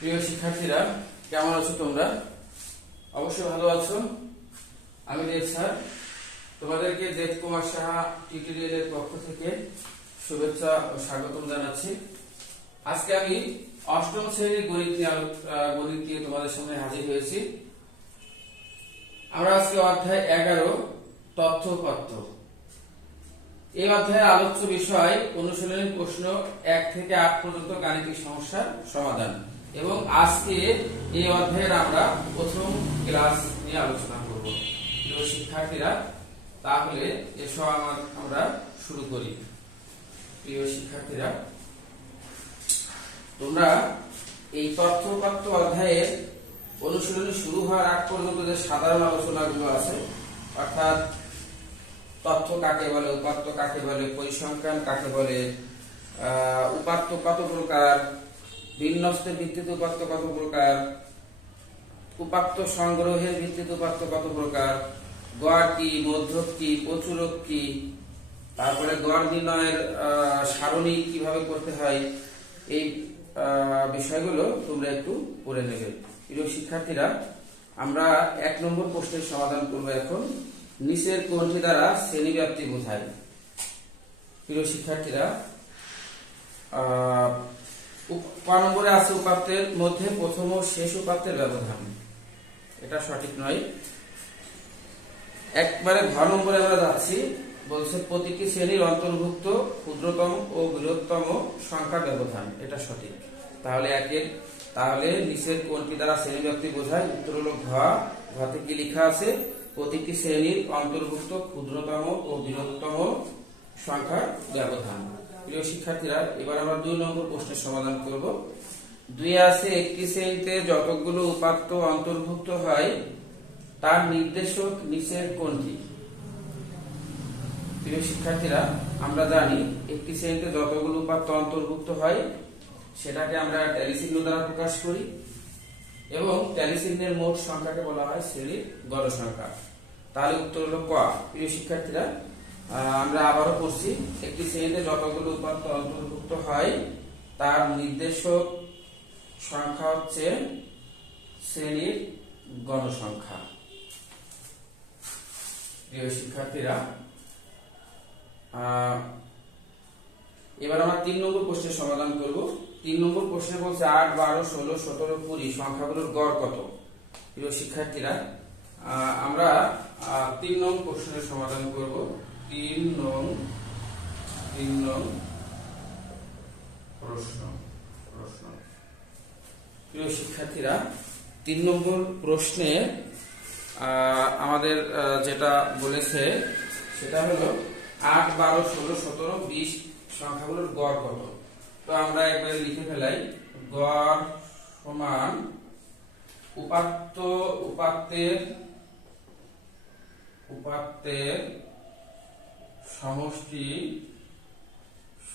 প্রিয় শিক্ষার্থীরা, কেমন আছো তোমরা? অবশ্যই ভালো আছো। আমি দেব স্যার তোমাদেরকে দেবকুমার সাহা টিউটোরিয়ালের পক্ষ থেকে শুভেচ্ছা ও স্বাগতম জানাচ্ছি। আজকে আমি অষ্টম শ্রেণীর গণিত নিয়ে তোমাদের সামনে হাজির হয়েছি। আমরা আজকে অধ্যায় 11 তথ্য উপাত্ত। এই অধ্যায়ের আলোচ্য বিষয় অনুশীলনী প্রশ্ন 1 থেকে 8 পর্যন্ত গাণিতিক সমস্যার সমাধান, এবং আজকে এই অধ্যায়ের আমরা প্রথম ক্লাস নিয়ে আলোচনা করব। প্রিয় শিক্ষার্থীরা, তাহলে এসো আমরা শুরু করি। প্রিয় শিক্ষার্থীরা, তোমরা এই তথ্য উপাত্ত অধ্যায়ের অনুশীলনী শুরু হওয়ার আগ পর্যন্ত যে সাধারণ আলোচনাগুলো আছে, অর্থাৎ তথ্য কাকে বলে, উপাত্ত কাকে বলে, পরিসংখ্যান কাকে বলে, উপাত্ত কত প্রকার, বিন্যস্তের ভিত্তিতে উপাত্ত কত প্রকার, উপাত্ত সংগ্রহের ভিত্তিতে উপাত্ত কত প্রকার, গড় কি, মধ্যক কি, প্রচুরক কি, তারপরে গড় নির্ণয়ের সারণী কিভাবে করতে হয়, এই বিষয়গুলো তোমরা একটু পড়ে নেবে। প্রিয় শিক্ষার্থীরা, আমরা 1 নম্বর প্রশ্নের সমাধান করব এখন। নিচের কোনটি দ্বারা শ্রেণীব্যাপ্তি বোঝায়? প্রিয় শিক্ষার্থীরা, ক নম্বরে আছে উপাত্তের মধ্যে প্রথম ও শেষ উপাত্তের ব্যবধান। এটা সঠিক নয়। একবারে ঘ নম্বরে আমরা যাচ্ছি, বলছে প্রতিটি শ্রেণীর অন্তর্ভুক্ত ক্ষুদ্রতম ও বৃহত্তম সংখ্যা ব্যবধান। এটা সঠিক। তাহলে নিচের কোনটি দ্বারা শ্রেণীব্যাপ্তি বোঝায়? উত্তর হলো ঘ। ঘতে কি লেখা আছে? প্রতিটি শ্রেণীর অন্তর্ভুক্ত ক্ষুদ্রতম ও বৃহত্তম সংখ্যার ব্যবধান। প্রিয় শিক্ষার্থীরা, এবার আমরা 2 নম্বর প্রশ্নের সমাধান করব। 2 আছে একটি শ্রেণীতে যতগুলো উপাত্ত অন্তর্ভুক্ত হয় তার নির্দেশক নিচের কোনটি? প্রিয় শিক্ষার্থীরা, আমরা জানি একটি শ্রেণীতে যতগুলো উপাত্ত অন্তর্ভুক্ত হয় সেটাকে আমরা ট্যালি চিহ্ন দ্বারা প্রকাশ করি, এবং ট্যালি চিহ্নের মোট সংখ্যাকে বলা হয় শ্রেণীর গড় সংখ্যা। তাহলে উত্তর হলো ক। প্রিয় শিক্ষার্থীরা, আমরা আবারও পড়ছি, একটি শ্রেণীতে যতগুলো উপাত্ত অন্তর্ভুক্ত হয় তার নির্দেশক সংখ্যা হচ্ছে শ্রেণীর গণসংখ্যা। প্রিয় শিক্ষার্থীরা, এবার আমরা 3 নম্বর প্রশ্নের সমাধান করব। 3 নম্বর প্রশ্নে বলছে 8, 12, 16, 17, 20 সংখ্যাগুলোর গড় কত? প্রিয় শিক্ষার্থীরা, আমরা 3 নং প্রশ্নের সমাধান করব। 3 নং প্রশ্ন। প্রিয় শিক্ষার্থীরা, 3 নম্বর প্রশ্নে আমাদের যেটা বলেছে সেটা হলো 8, 12, 16, 17, 20 সংখ্যাগুলোর গড় কত। তো আমরা একবারে লিখে ফেলাই, গড় সমান উপাত্তের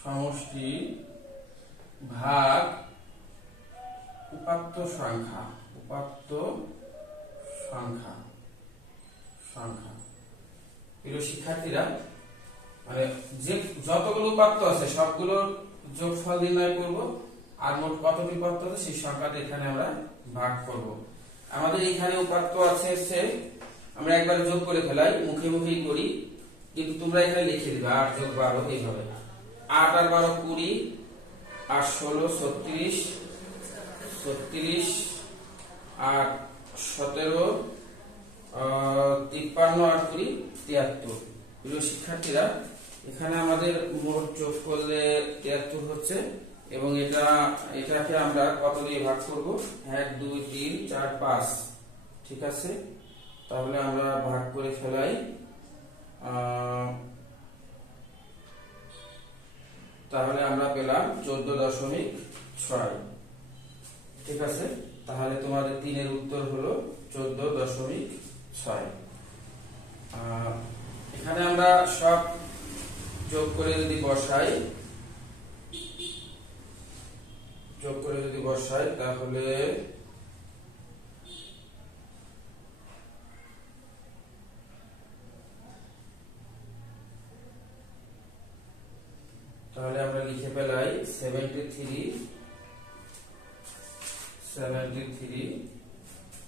সমষ্টি ভাগ উপাত্ত সংখ্যা। প্রিয় শিক্ষার্থীরা, মানে যে যতগুলো উপাত্ত আছে সবগুলোর যোগফল নির্ণয় করব, আর মোট কতটি উপাত্ত আছে সেই সংখ্যাটা এখানে আমরা ভাগ করব। আমাদের এখানে উপাত্ত আছে, আমরা একবার যোগ করে ফেলাই, মুখে মুখেই করি, কিন্তু তোমরা এখানে লিখে দিবে 8 যোগ 12 এইভাবে। 8 আর 12 20, আর 16 36, আর 17 53 আর 20 73। প্রিয় শিক্ষার্থীরা, এখানে আমাদের মোট যোগ করলে 73 হচ্ছে, এবং এটাকে আমরা কত দিয়ে ভাগ করব? 1 2 3 4 5। ঠিক আছে, তাহলে আমরা ভাগ করে ফেলাই। তাহলে আমরা পেলাম 14.6। ঠিক আছে, তাহলে তোমাদের 3 এর উত্তর হলো 14.6। এখানে আমরা সব যোগ করে যদি বসাই তাহলে আমরা লিখে ফেলাই 73 73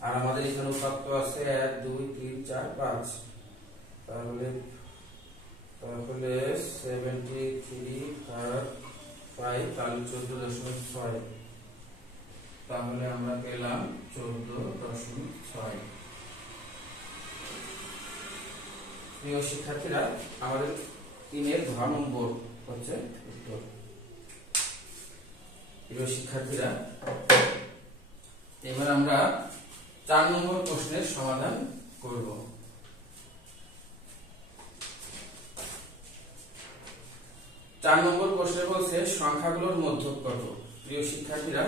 আর আমাদের এখানে উপাত্ত আছে 1 2 3 4 5 তাহলে 73 আর 5 তাহলে 14.6 তাহলে আমরা পেলাম 14.6। প্রিয় শিক্ষার্থীরা আমাদের 3-এর ঘ নম্বর হচ্ছে উত্তর। প্রিয় শিক্ষার্থীরা এবার আমরা 4 নম্বর প্রশ্নের সমাধান করব। 4 নম্বর প্রশ্নে বলছে সংখ্যাগুলোর মধ্যক কত। প্রিয় শিক্ষার্থীরা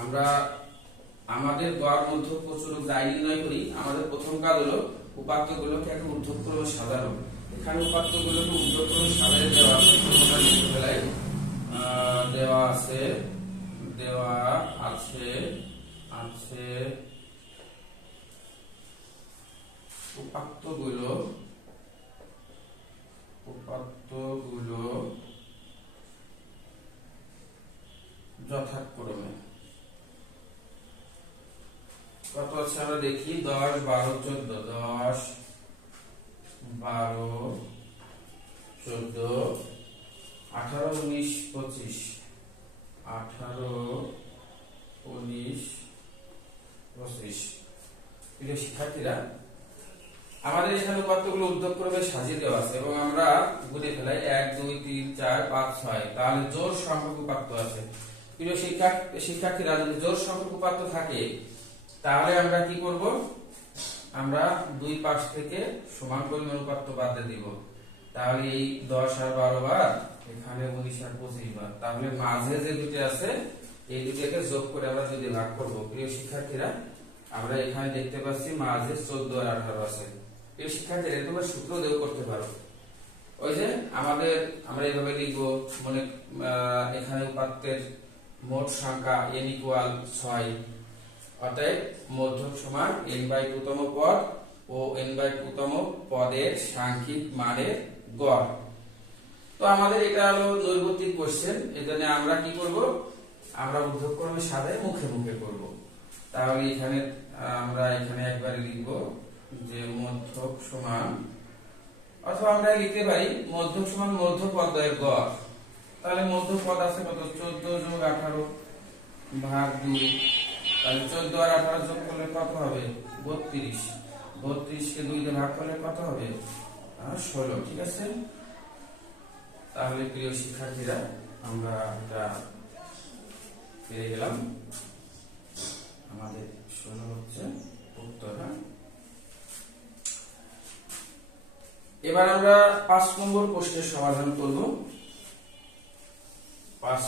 আমরা আমাদের গড় মধ্যক প্রচুরক যাই নির্ণয় করি, আমাদের প্রথম কাজ হলো উপাত্তগুলোকে একটা ঊর্ধ্বক্রমে সাজানো। এখানে উপাত্তগুলোকে ঊর্ধ্বক্রমে সাজিয়ে দেওয়া আছে, তোমরা লিখে ফেলাই দেওয়া আছে উপাত্তগুলো যথাক্রমে কত আছে আমরা দেখি 10 12 14 10 12 14 18 19 25 18 19 25। প্রিয় শিক্ষার্থীরা আমাদের এখানে উপাত্তগুলো ঊর্ধ্বক্রমে সাজিয়ে দেওয়া আছে এবং আমরা গুণে ফেলাই 1 2 3 4 5 6 তাহলে জোড় সংখ্যক উপাত্ত আছে। প্রিয় শিক্ষার্থীরা যদি জোড় সংখ্যক উপাত্ত থাকে তাহলে আমরা কি করব, আমরা দুই পাশ থেকে সমান পরিমাণ উপাত্ত বাদ দিয়ে দিব। তাহলে এই 10 আর 12 বার, এখানে 19 আর 25 বার, তাহলে মাঝে যে দুটো আছে এই দুটোকে যোগ করে আমরা যদি ভাগ করব। প্রিয় শিক্ষার্থীরা আমরা এখানে দেখতে পাচ্ছি মাঝে 14 আর 18 আছে। প্রিয় শিক্ষার্থীরা তোমরা সূত্র দিয়েও করতে পারো। ওই যে আমরা এইভাবে লিখব, মনে এখানে উপাত্তের মোট সংখ্যা n = 6, অতএব মধ্যক সমান n/2 তম পদ ও n/2 তম পদের সাংখ্যিক মানের গড়। তো আমাদের এটা হলো নৈর্গতিক কোশ্চেন, এজন্য আমরা কি করব, আমরা ঊর্ধ্বক্রমে সাজায় মুখে মুখে করব। তাহলে এখানে আমরা একবারে লিখব যে মধ্যক সমান, অথবা আমরা লিখতে পারি মধ্যক সমান মধ্যপদের গড়। তাহলে মধ্যপদ আছে কত, 14 + 18 ভাগ 2, তাহলে 14 আর 18 যোগ করলে কত হবে 32, 32 কে 2 দিয়ে ভাগ করলে কত হবে 16। ঠিক আছে, তাহলে প্রিয় শিক্ষার্থীরা আমরা এটা পেয়ে গেলাম, আমাদের 16 হচ্ছে উত্তর। এবার আমরা 5 নম্বর প্রশ্নের সমাধান করব। 5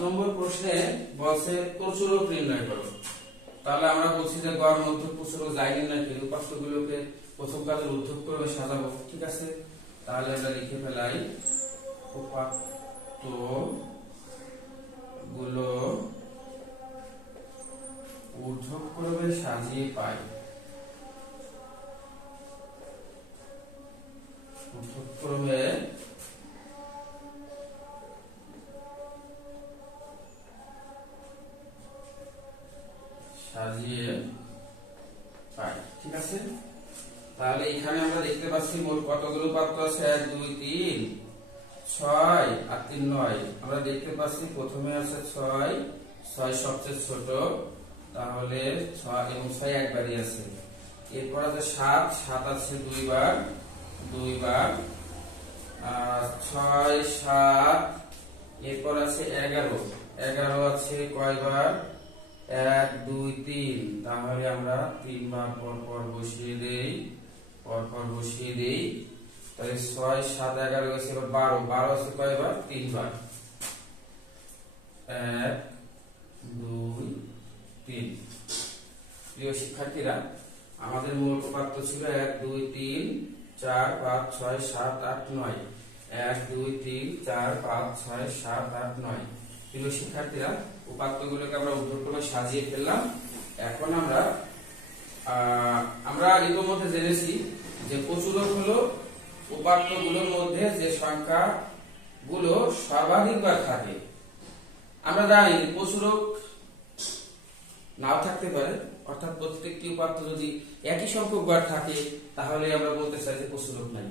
নম্বর প্রশ্নে বলছে প্রচুরক নির্ণয় করো। তাহলে আমরা বলছি যে গড় মধ্যক প্রচুরক যাই নির্ণয় করি, উপাত্তগুলোকে প্রথম কাজে ঊর্ধ্বক্রমে সাজাবো। ঠিক আছে, তাহলে আমরা লিখে ফেলাই উপাত্তগুলো ঊর্ধ্বক্রমে সাজিয়ে পাই। ঊর্ধ্বক্রমে সাজিয়ে পাই। ঠিক আছে, তাহলে এখানে আমরা দেখতে পাচ্ছি মোট কতগুলো উপাত্ত আছে, 1 2 3 6 আর 3 9। আমরা দেখতে পাচ্ছি প্রথমে আছে 6 সবচেয়ে ছোট, তাহলে 6 এবং 6 একবারই আছে। এরপর আছে 7 আছে 2 বার, 6 7। এরপর আছে 11 আছে কয়বার, 1 2 3, তাহলে আমরা 3 বার পর বসিয়ে দেই, তাহলে 6 7 11 গেছে। এবার 12 আছে কয়বার, 3 বার, 1 2 3। প্রিয় শিক্ষার্থীরা আমাদের মূল উপাত্ত ছিল 1 2 3 4 5 6 7 8 9, 1 2 3 4 5 6 7 8 9। প্রিয় শিক্ষার্থীরা উপাত্তগুলোকে আমরা ঊর্ধ্বক্রমে সাজিয়ে ফেললাম। এখন আমরা ইতিমধ্যে জেনেছি যে প্রচুরক হলো উপাত্তগুলোর মধ্যে যে সংখ্যাগুলো সর্বাধিকবার থাকে। আমরা জানি প্রচুরক নাও থাকতে পারে, অর্থাৎ প্রত্যেকটি উপাত্ত যদি একই সংখ্যক বার থাকে তাহলে আমরা বলতে চাই যে প্রচুরক নাই।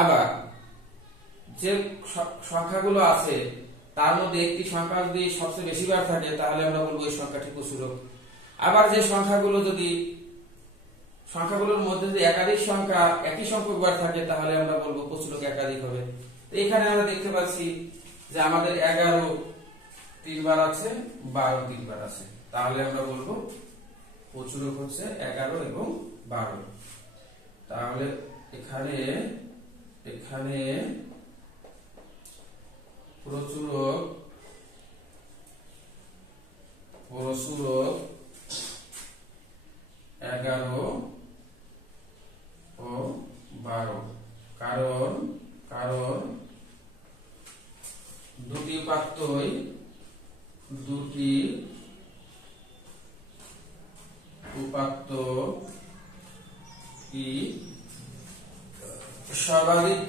আবার যে সংখ্যাগুলো আছে তার মধ্যে একটি সংখ্যা যদি সবচেয়ে বেশি বার থাকে তাহলে আমরা বলবো এই সংখ্যাটি প্রচুরক। আবার যে সংখ্যাগুলোর মধ্যে যদি একাধিক সংখ্যা একই সংখ্যক বার থাকে তাহলে আমরা বলবো প্রচুরক একাধিক হবে। এখানে আমরা দেখতে পাচ্ছি যে আমাদের 11 তিনবার আছে, 12 তিনবার আছে, তাহলে আমরা বলবো প্রচুরক হচ্ছে 11 এবং 12। তাহলে এখানে প্রচুরক 11 ও 12, কারণ দুটি উপাত্তই সর্বাধিক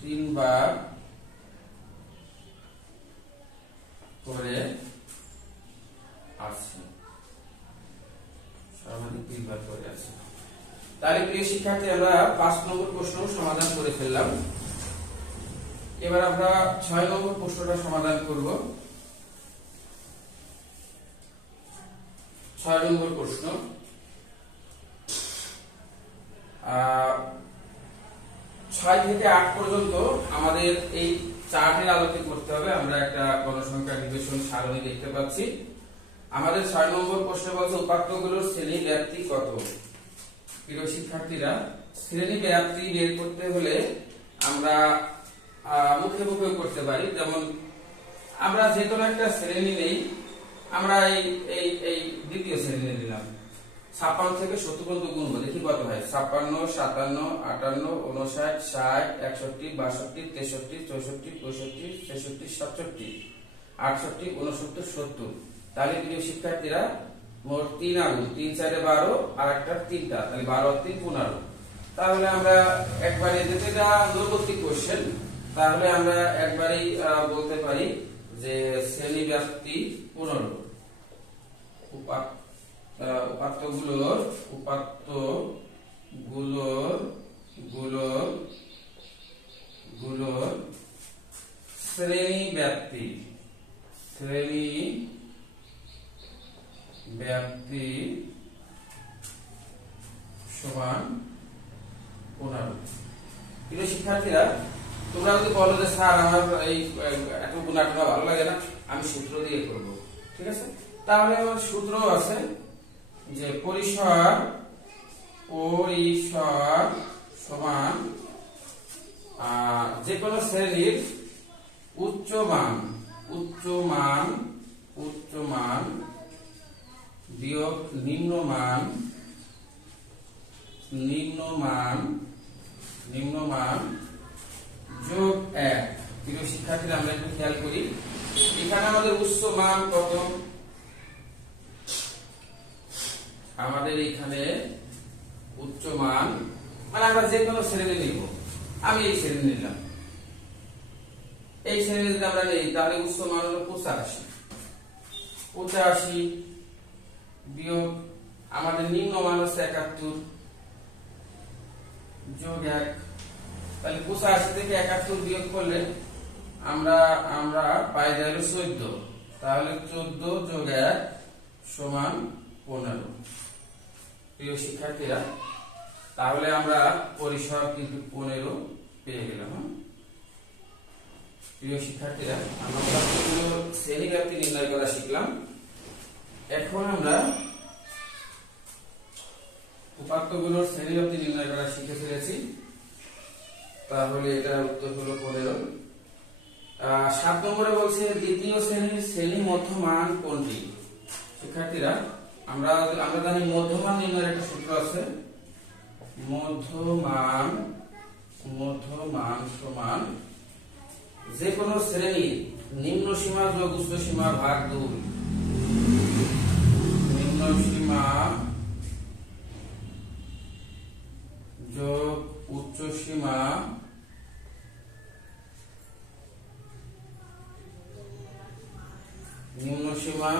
তিনবার করে আছে, সর্বাধিক তিনবার করে আছে। তাহলে প্রিয় শিক্ষার্থী, আমরা 5 নম্বর প্রশ্ন সমাধান করে ফেললাম। এবার আমরা 6 নম্বর প্রশ্নটা সমাধান করব। 6 নম্বর প্রশ্ন, 6 থেকে 8 পর্যন্ত আমাদের এই চার্টের আলোকে করতে হবে। আমরা একটা গণসংখ্যা নিবেশন সারণী দেখতে পাচ্ছি। আমাদের 6 নম্বর প্রশ্ন বলছে উপাত্তগুলোর শ্রেণী ব্যাপ্তি কত। প্রিয় শিক্ষার্থীরা, শ্রেণী ব্যাপ্তি বের করতে হলে আমরা মুখে করতে পারি। যেমন আমরা যে কোনো একটা শ্রেণী নেই, আমরা এই দ্বিতীয় শ্রেণী নিলাম, 56 থেকে 70 পর্যন্ত গুণব, দেখি কত হয়। 56, 57, 58, 59, 60, 61, 62, 63, 64, 65, 66, 67, 68, 69, 70। তাহলে প্রিয় শিক্ষার্থীরা, মোট 3 আগুন, 3 4 12 আর একটা 3টা, তাহলে 12 3 15। তাহলে আমরা একবারে, যেটা দূরবর্তী কোশ্চেন, তাহলে আমরা একবারেই বলতে পারি যে শ্রেণী ব্যাপ্তি 15। উপাত্তগুলোর শ্রেণী ব্যাপ্তি সমান 15। প্রিয় শিক্ষার্থীরা, তোমরা যদি বলো যে স্যার আমার এই এত গুণাগুলো ভালো লাগে না, আমি সূত্র দিয়ে করব, ঠিক আছে? তাহলে আমার সূত্র আছে যে পরিসর সমান যে কোনো শ্রেণীর উচ্চ মান বিয়োগ নিম্ন মান যোগ 1। প্রিয় শিক্ষার্থীরা, আমরা একটু খেয়াল করি, এখানে আমাদের উচ্চ মান কত? আমাদের এখানে উচ্চ মান, মানে আমরা যে কোনো শ্রেণী নিব, আমি এই শ্রেণী নিলাম, এই শ্রেণী যদি আমরা নেই তাহলে উচ্চ মান হলো 85 বিয়োগ আমাদের নিম্ন মান হচ্ছে 71 যোগ 1। তাহলে 85 থেকে 71 বিয়োগ করলে আমরা পাই যাই 14। তাহলে 14 যোগ 1 সমান 15। প্রিয় শিক্ষার্থীরা, তাহলে আমরা পরিসর কিন্তু 15 পেয়ে গেলাম। প্রিয় শিক্ষার্থীরা, আমরা শ্রেণী ব্যাপ্তি নির্ণয় করা শিখলাম। এখন আমরা উপাত্তগুলোর শ্রেণী ব্যাপ্তি নির্ণয় করা শিখে ফেলেছি। তাহলে এটার উত্তর হলো 15। 7 নম্বরে বলছে দ্বিতীয় শ্রেণীর শ্রেণী মধ্যমান কোনটি। শিক্ষার্থীরা, আমরা জানি মধ্যমান নির্ণয়ের একটা সূত্র আছে। মধ্যমান সমান যে কোনো শ্রেণীর নিম্ন সীমা যোগ উচ্চ সীমা ভাগ 2। নিম্ন সীমা সীমা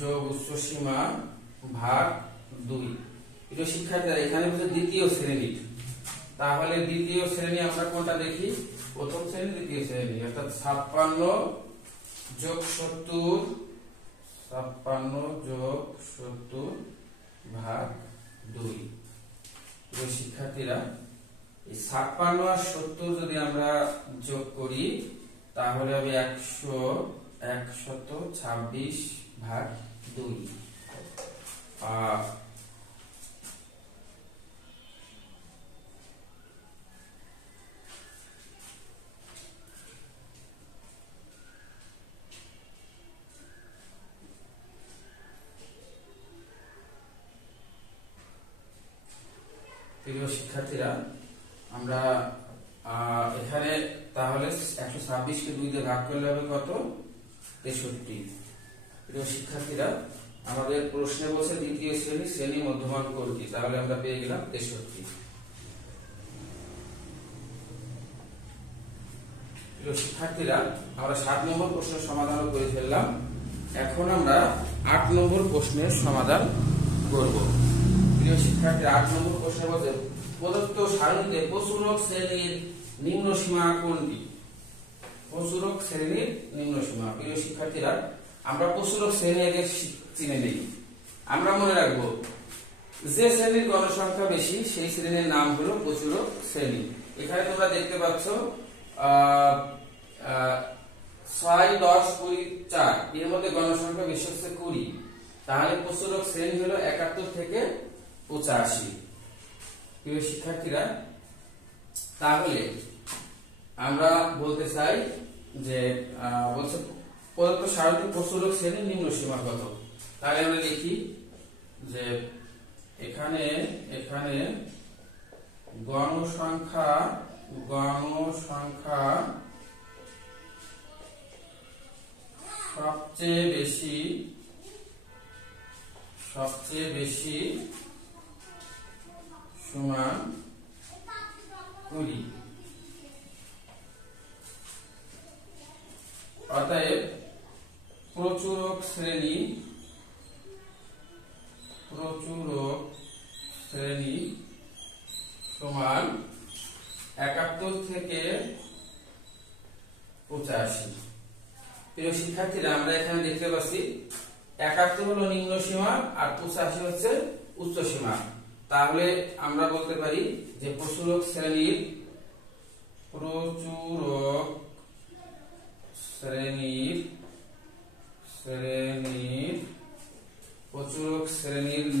যোগ উচ্চ সীমা ভাগ 2। প্রিয় শিক্ষার্থীরা এখানে বলছে দ্বিতীয় শ্রেণী, তাহলে দ্বিতীয় শ্রেণী আমরা কোনটা দেখি? প্রথম শ্রেণী দ্বিতীয় শ্রেণী, অর্থাৎ 56 যোগ 70, 56 যোগ 70 ভাগ 2। প্রিয় শিক্ষার্থীরা এই 56 আর 70 যদি আমরা যোগ করি তাহলে হবে 126 ভাগ 2। প্রিয় শিক্ষার্থীরা আমরা এখানে তাহলে 126 কে 2 দিয়ে ভাগ করলে হবে কত? 63। প্রিয় শিক্ষার্থীরা আমাদের প্রশ্নে বলছে দ্বিতীয় শ্রেণী মধ্যমান কোনটি, তাহলে আমরা পেয়ে গেলাম 63। প্রিয় শিক্ষার্থীরা আমরা 7 নম্বর প্রশ্নের সমাধান করে ফেললাম। এখন আমরা 8 নম্বর প্রশ্নের সমাধান করব। প্রিয় শিক্ষার্থীরা 8 নম্বর প্রশ্নে বলছে প্রদত্ত সারণীতে প্রচুরক শ্রেণীর নিম্ন সীমা কোনটি? প্রচুরক শ্রেণীর নিম্ন সীমা। প্রিয় শিক্ষার্থীরা আমরা প্রচুরক শ্রেণী আগে চিনে নেই। আমরা মনে রাখবো যে শ্রেণীর গণসংখ্যা বেশি সেই শ্রেণীর নাম হলো প্রচুরক শ্রেণী। এখানে তোমরা দেখতে পাচ্ছ 6, 10, 20, 4 এর মধ্যে গণসংখ্যা বেশি হচ্ছে 20, তাহলে প্রচুরক শ্রেণী হলো 71 থেকে 85। প্রিয় শিক্ষার্থীরা তাহলে আমরা বলতে চাই যে বলছে প্রদত্ত সারণীতে প্রচুরক শ্রেণীর নিম্ন সীমা কত, তাহলে আমরা লিখি যে এখানে গণসংখ্যা সবচেয়ে বেশি সমান 20। অতএব প্রচুরক শ্রেণী সমান 71 থেকে 85। প্রিয় শিক্ষার্থীরা আমরা এখানে দেখতে পাচ্ছি 71 হলো নিম্ন সীমা আর 85 হচ্ছে উচ্চ সীমা, তাহলে আমরা বলতে পারি যে প্রচুরক শ্রেণীর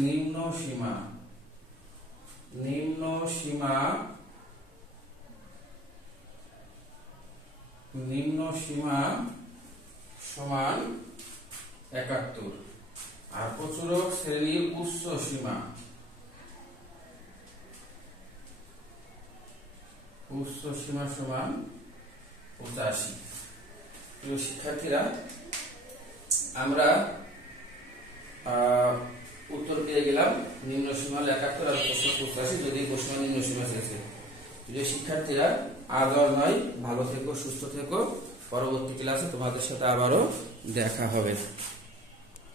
নিম্ন সীমা সমান 71 আর প্রচুরক শ্রেণীর উচ্চ সীমা সমান 85। প্রিয় শিক্ষার্থীরা আমরা উত্তর পেয়ে গেলাম নিম্ন সীমা 71 আর প্রশ্ন 85, যদি প্রশ্ন নিম্ন সীমা চেয়েছে। প্রিয় শিক্ষার্থীরা আজ আর নয়, ভালো থেকো, সুস্থ থেকো, পরবর্তী ক্লাসে তোমাদের সাথে আবারও দেখা হবে।